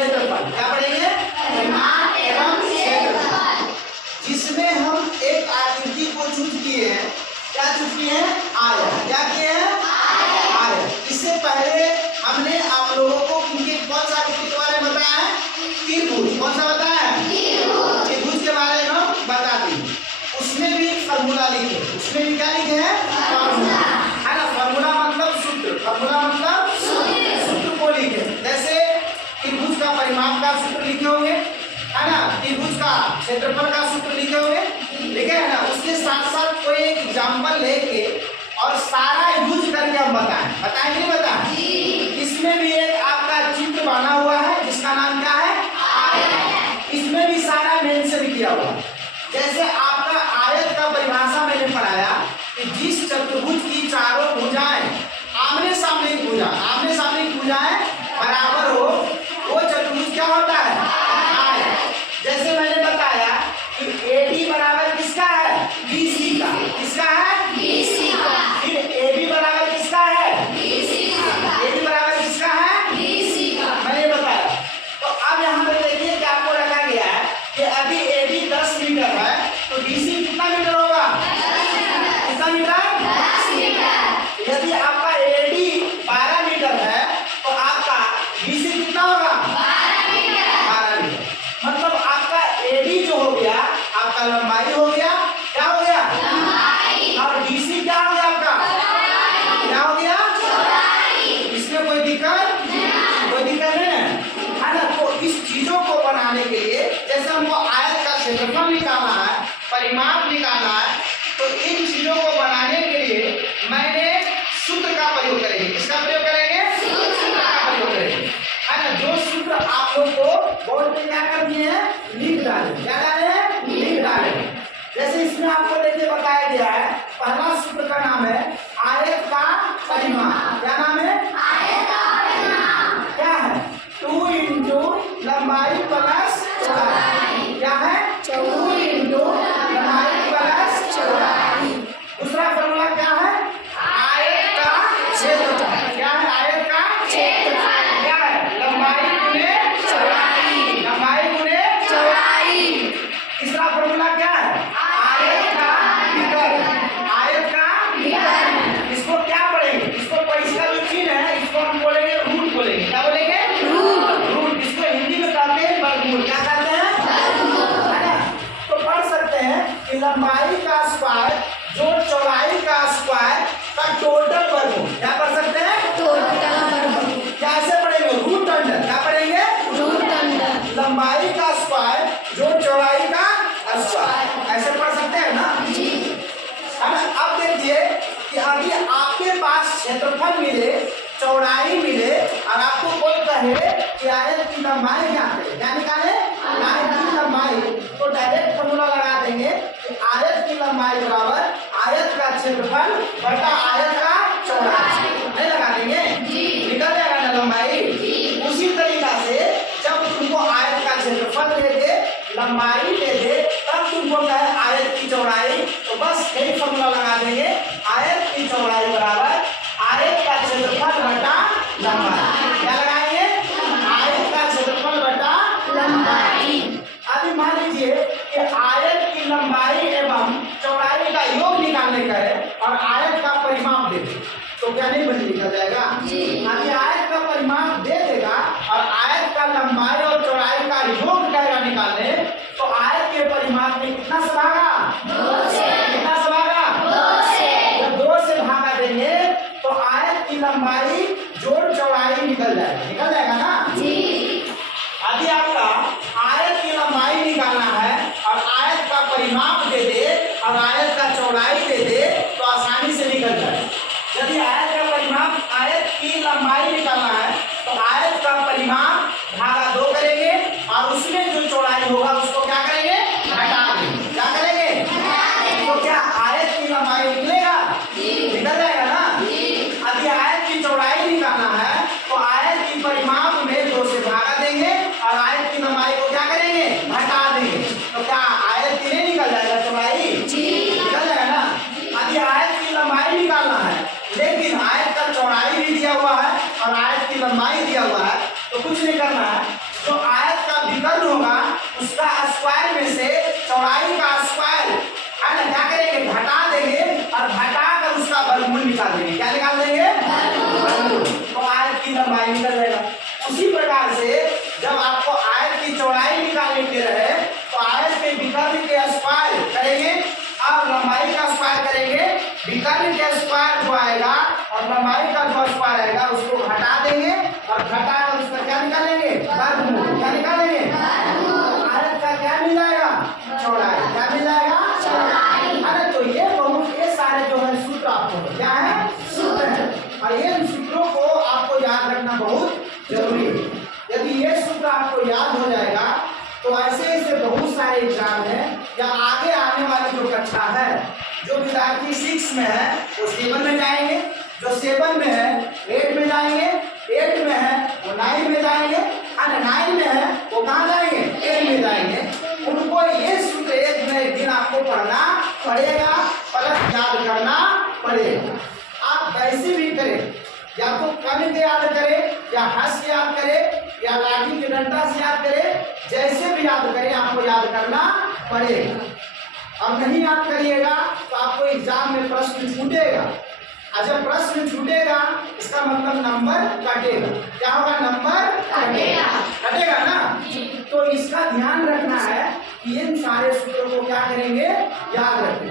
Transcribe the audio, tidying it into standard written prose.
क्षेत्रफल। क्या पढ़ेंगे? परिमाप एवं क्षेत्रफल। जिसमें हम एक आकृति को चूज किए हैं। क्या चूज किए हैं? आयत। क्या किए हैं? आयत। इससे पहले हमने आप लोगों को उनके कौन सा आकृति के बारे में बताया है? त्रिभुज। कौन सा बताया है? त्रिभुज के बारे में हम बता दी। उसमें भी फॉर्मूला लिखे। उसमें भी क्या लिखे हैं? फॉर्मूला, है ना। फॉर्मूला मतलब सूत्र। फॉर्मूला मतलब सूत्र को लिखे। जैसे त्रिभुज का परिमाप का सूत्र लिखे होंगे, है ना। त्रिभुज का क्षेत्रफल का सूत्र लिखे होंगे, लिखे है ना। उसके साथ साथ कोई एक एग्जाम्पल लेके और सारा यूज करके हम बताएं नहीं बताएं? इसमें भी एक आपका चित्र बना हुआ है जिसका नाम क्या है? आयत। इसमें भी सारा मेंशन किया हुआ है। जैसे आपका आयत का परिभाषा मैंने पढ़ाया कि जिस चतुर्भुज की चारों भुजाएं आमने सामने की भुजाएं बराबर हो, वो चतुर्भुज क्या होता है? आयत। जैसे मैंने बताया कि AD बराबर किसका है? BC का। किसका है? BC का। फिर AB बराबर किसका है? BC का। AB बराबर किसका है? BC का। मैंने बताया। तो अब यहाँ पे देखिए कि आपको रखा गया है कि अभी AB 10 मीटर है, तो BC कितना मीटर होगा? 10 मीटर। कितना मीटर? 10 मीटर। यदि आपका AD 12 मीटर है तो आपका BC कितना होगा? 12 मीटर। 12 मीटर। मतलब आपका AD जो हो गया आपका लंबाई हो गया। क्या हो गया? लंबाई। और BC क्या हो गया आपका? चौड़ाई। क्या हो गया? चौड़ाई। इसमें कोई दिक्कत नहीं, कोई दिक्कत नहीं है ना। तो इस चीजों को बनाने के लिए जैसे हमको आयत का क्षेत्रफल निकालना है, परिमाप निकालना है, तो इन चीजों को बनाने के लिए मैंने सूत्र का प्रयोग करेंगे। किसका प्रयोग करेंगे? सूत्र का प्रयोग करेंगे, है ना। जो सूत्र आप लोग को बोर्ड पे क्या कर दिए हैं? लिख डाले। क्या डाले हैं? लिख डाले। जैसे इसमें आपको देखिए बताया गया है, पहला सूत्र का नाम है आयत का परिमाप। क्या नाम है? आयत का परिमाप। क्या है? 2 इंटू लंबाई प्लस चौड़ाई। क्या है? 2 इंटू लंबाई प्लस चौड़ाई। दूसरा फॉर्मूला क्या है? आयत का क्षेत्रफल। क्या है? आयत का क्षेत्रफल। क्या है? लंबाई गुणे चौड़ाई। लंबाई गुणे चौड़ाई। तीसरा फॉर्मूला क्या है? आयत का विकर्ण। आयत का विकर्ण। इसको क्या पढ़ेंगे? इसको इसका जो चिन्ह है इसको हम बोलेंगे रूट बोलेंगे। क्या बोलेंगे? रूट। इसको हिंदी में कहते हैं वर्गमूल। क्या कहते हैं? वर्गमूल, है ना। तो पढ़ सकते हैं कि लंबाई का स्क्वायर जो चौड़ाई का स्क्वायर का टोटल वर्गमूल। क्या पढ़ सकते हैं? टोटल वर्गमूल। कैसे पढ़ेंगे? Root under. क्या पढ़ेंगे? Root under. लंबाई का स्क्वायर जो चौड़ाई का स्क्वायर। ऐसे पढ़ सकते हैं ना जी, है ना। अब देखिए कि अभी आपके पास क्षेत्रफल मिले, चौड़ाई मिले और आपको कोई कहे कि आयत की लंबाई क्या है? क्या निकाले? आयत की लंबाई। तो डायरेक्ट फॉर्मूला लगा देंगे कि आयत की लंबाई बराबर आयत का क्षेत्रफल बटा आयत का चौड़ाई। नहीं लगा देंगे? निकल जाएगा ना लंबाई। उसी तरीका से जब तुमको आयत का क्षेत्रफल दे दे, लंबाई दे दे, तब तुमको कहे आयत की चौड़ाई, तो बस यही फॉर्मूला लगा देंगे, आयत की चौड़ाई बराबर आयत का क्षेत्रफल बटा लंबाई। क्या लगाएंगे? आयत का क्षेत्रफल बटा लंबाई। अभी मान लीजिए कि आयत की लंबाई एवं चौड़ाई का योग निकालने का है और आयत का परिमाप दे दे, तो क्या नहीं बन निकल जाएगा? अभी आयत का परिमाप दे देगा और आयत का लंबाई और चौड़ाई का योग करेगा निकालने, तो आयत के परिमाप में कितना से भागा? 2 से। कितना से भागा? 2 से। जब 2 से भागा देंगे तो आयत की लंबाई जोड़ चौड़ाई निकल जाएगा ना जी। अभी आपका आयत की लंबाई निकालना है और आयत का परिमाप दे दे और आयत का चौड़ाई दे दे तो आसानी से निकल जाए। यदि आयत का परिमाप आयत की लंबाई निकालना है तो आयत का परिमाप भागा 2 करेंगे और उसमें जो चौड़ाई होगा उसको क्या करेंगे? घटा देंगे। क्या करेंगे? तो क्या आयत की लंबाई निकलेगा? निकल जाएगा ना। अभी आयत की चौड़ाई निकालना है तो आयत की परिमाप में 2 से भागा देंगे और आयत की लंबाई को क्या करेंगे? घटा देंगे। तो क्या आयत की नहीं निकल जाएगा चौड़ाई? निकल जाएगा ना। स्क्वायर में से चौड़ाई का स्क्वायर है ना क्या करेंगे, घटा देंगे और घटा कर उसका वर्गमूल निकाल देंगे। क्या निकाल देंगे, वर्गमूल। तो आयत की लंबाई निकल जाएगा। उसी प्रकार से जब आपको आयत की चौड़ाई निकालने के रहे तो आयत के विकर्ण के स्क्वायर करेंगे और लंबाई का स्क्वायर करेंगे। विकर्ण के स्क्वायर जो आएगा और लंबाई का जो स्क्वायर आएगा उसको घटा देंगे और घटा कर उसका क्या निकालेंगे, वर्गमूल। क्या निकालेंगे, आयत का क्या मिल जाएगा, चौड़ाई। क्या मिल जाएगा, चौड़ाई। अरे तो ये सारे जो है सूत्र आपको क्या है, सूत्र है। और ये सूत्रों को आपको याद रखना बहुत जरूरी है। यदि ये सूत्र आपको याद हो जाएगा तो ऐसे ऐसे बहुत सारे एग्जाम है या आगे आने वाली जो कक्षा है, जो विद्यार्थी 6 में है वो 7 में जाएंगे, जो 7 में है 8 में जाएंगे, 8 में है वो 9 में जाएंगे, और 9 में है वो कहाँ जाएंगे, 10 में जाएंगे। उनको ये सूत्र एक दिन आपको पढ़ना पड़ेगा, प्लस याद करना पड़ेगा। आप कैसे भी करें, या तो कण के याद करें, या हंस के याद करें, या लाठी के डंडा से याद करें, जैसे भी याद करें आपको याद करना पड़ेगा। और नहीं याद करिएगा तो आपको एग्जाम में प्रश्न छूटेगा, और जब प्रश्न छूटेगा इसका मतलब नंबर कटेगा। क्या होगा, नंबर कटेगा, कटेगा ना। तो इसका ध्यान रखना है कि इन सारे सूत्रों को क्या करेंगे, याद रखेंगे।